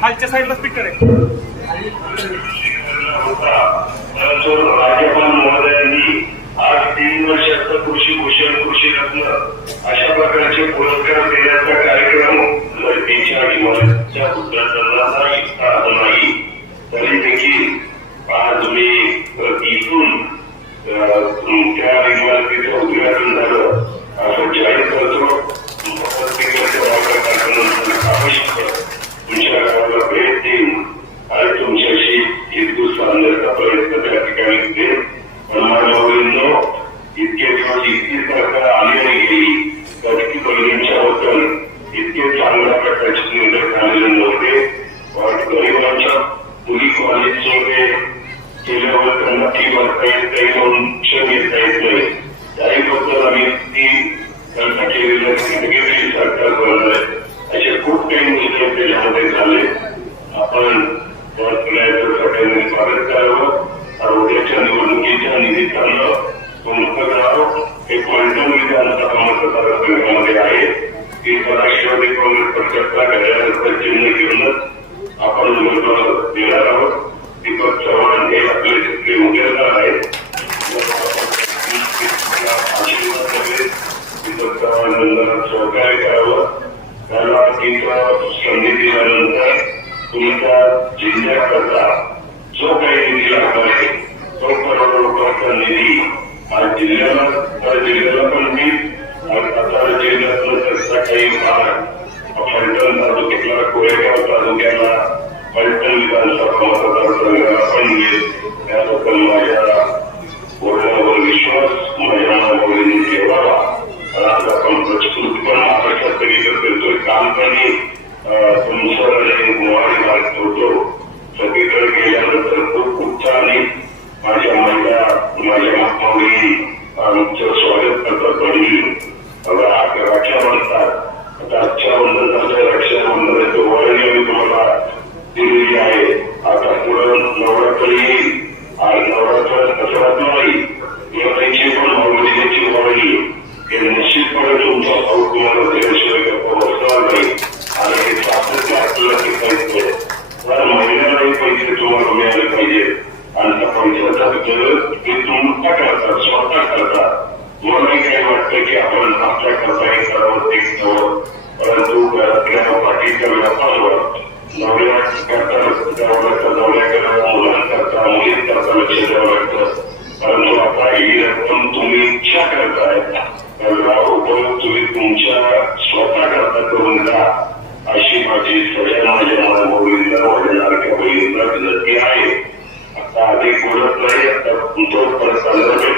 खालच्या साईडला स्पीकर आहे. साधण्याचा प्रयत्न त्या ठिकाणी करेन पण इतके दिवस इतकी सरकार आली आणि गेली कधी बहिणींच्या बद्दल इतके चांगल्या प्रकारचे निर्णय झालेले नव्हते पण गरिबांच्या मुली कॉलेजमध्ये केल्यावर त्यांना फी भरता येत नाही म्हणून शिक्षण घेता येत नाही त्याहीबद्दल आम्ही ती त्यांचा केलेल्या घेतली सरकार बनणार आहे असे खूप काही गोष्टी त्याच्यामध्ये झाले आपण सगळ्यांनी स्वागत करावं. आणि उद्याच्या निवडणुकीच्या निमित्तानं तो मतदार हे क्वांटम विधानसभा मतदारसंघामध्ये आहे की राष्ट्रवादी काँग्रेस पक्षाचा घड्याळाचं चिन्ह घेऊनच आपण उमेदवार देणार आहोत. दीपक चव्हाण हे आपले तिथले उमेदवार आहेत. दीपक चव्हाण सहकार्य करावं. त्याला संधी दिल्यानंतर तुमच्या जिल्ह्याकरता जिल्ह्याला जिल्ह्याला पण मी आता जिल्ह्यातलं त्याचा काही भाग फलटण तालुक्यातला कोरेगाव तालुक्याला फलटण विधानसभा मतदारसंघाला पण मिळेल त्याबद्दल माझ्या बोलण्यावर विश्वास माझ्या ठेवावा आज आपण प्रस्तुत पण करतोय पण तुमचं आणि मोबाईल होतो सगळीकडे गेल्यानंतर खूप उत्साहाने माझ्या महिला माझ्या मागणी आमचं स्वागत करतात वडील आता रक्षा म्हणतात. आता रक्षाबंधन झालं रक्षाबंधनाची तुम्हाला दिलेली आहे. तुम्ही तुमच्या स्वतः करता करून घ्या अशी माझी सगळ्या माझ्या मुलींना माझ्या लाडक्या बहिणींना विनंती आहे. आता अधिक बोलत नाही आता तो परत भेटतो